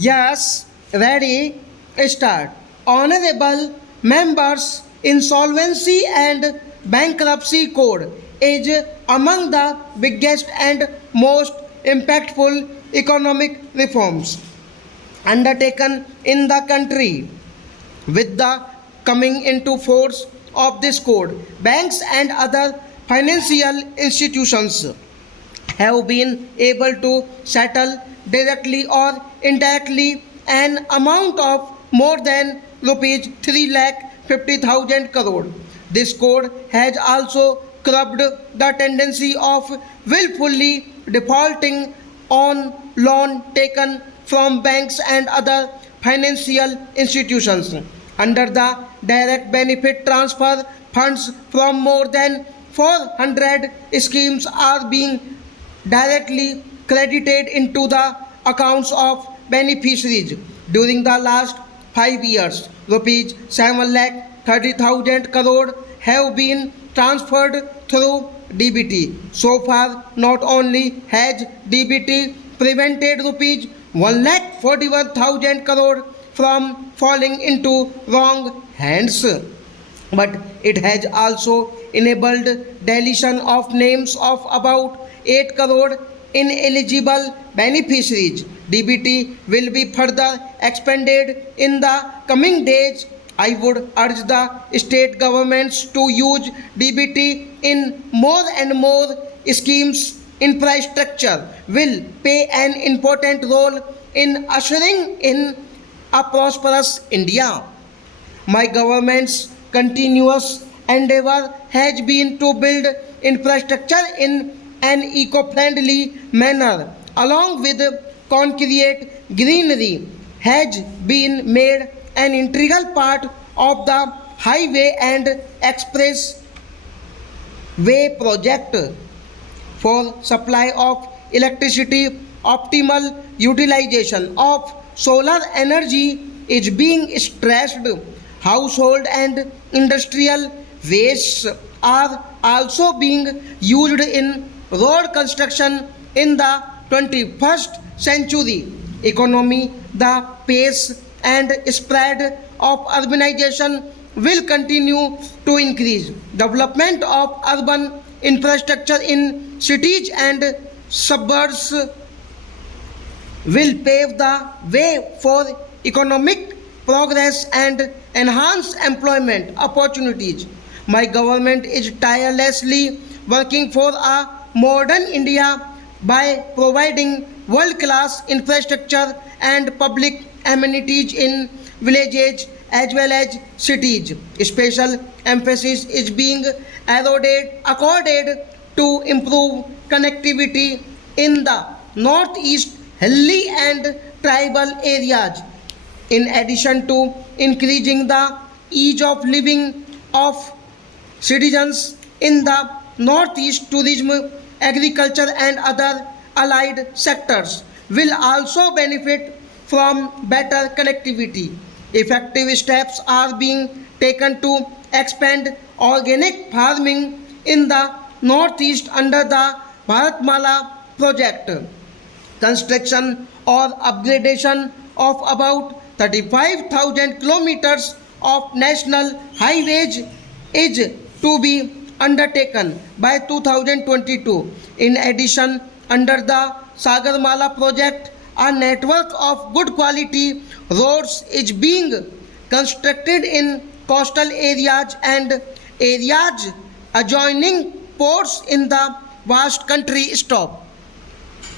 Yes, ready, start. Honorable members, insolvency and bankruptcy code is among the biggest and most impactful economic reforms undertaken in the country. With the coming into force of this code, banks and other financial institutions have been able to settle directly or indirectly an amount of more than rupees 3 lakh 50,000 crore. This code has also curbed the tendency of willfully defaulting on loan taken from banks and other financial institutions. Under the direct benefit transfer, funds from more than 400 schemes are being directly credited into the accounts of beneficiaries. During the last 5 years, rupees 7 lakh 30,000 crore have been transferred through DBT. So far, not only has DBT prevented rupees 1 lakh 41,000 crore from falling into wrong hands, but it has also enabled deletion of names of about 8 crore ineligible beneficiaries. DBT will be further expanded in the coming days. I would urge the state governments to use DBT in more and more schemes. Infrastructure will play an important role in ushering in a prosperous India. My government's continuous endeavor has been to build infrastructure in an eco-friendly manner, along with concrete greenery has been made an integral part of the highway and express way project for supply of electricity. Optimal utilization of solar energy is being stressed. Household and industrial wastes are also being used in road construction in the 21st century economy. The pace and spread of urbanization will continue to increase. Development of urban infrastructure in cities and suburbs will pave the way for economic progress and enhance employment opportunities. My government is tirelessly working for a modern India by providing world class infrastructure and public amenities in villages as well as cities. Special emphasis is being accorded to improve connectivity in the northeast hilly and tribal areas. In addition to increasing the ease of living of citizens in the northeast, tourism, agriculture, and other allied sectors will also benefit from better connectivity. Effective steps are being taken to expand organic farming in the northeast under the Bharatmala project. Construction or upgradation of about 35,000 kilometers of national highways is to be undertaken by 2022. In addition, under the Sagarmala project, a network of good quality roads is being constructed in coastal areas and areas adjoining ports in the vast country. Stop.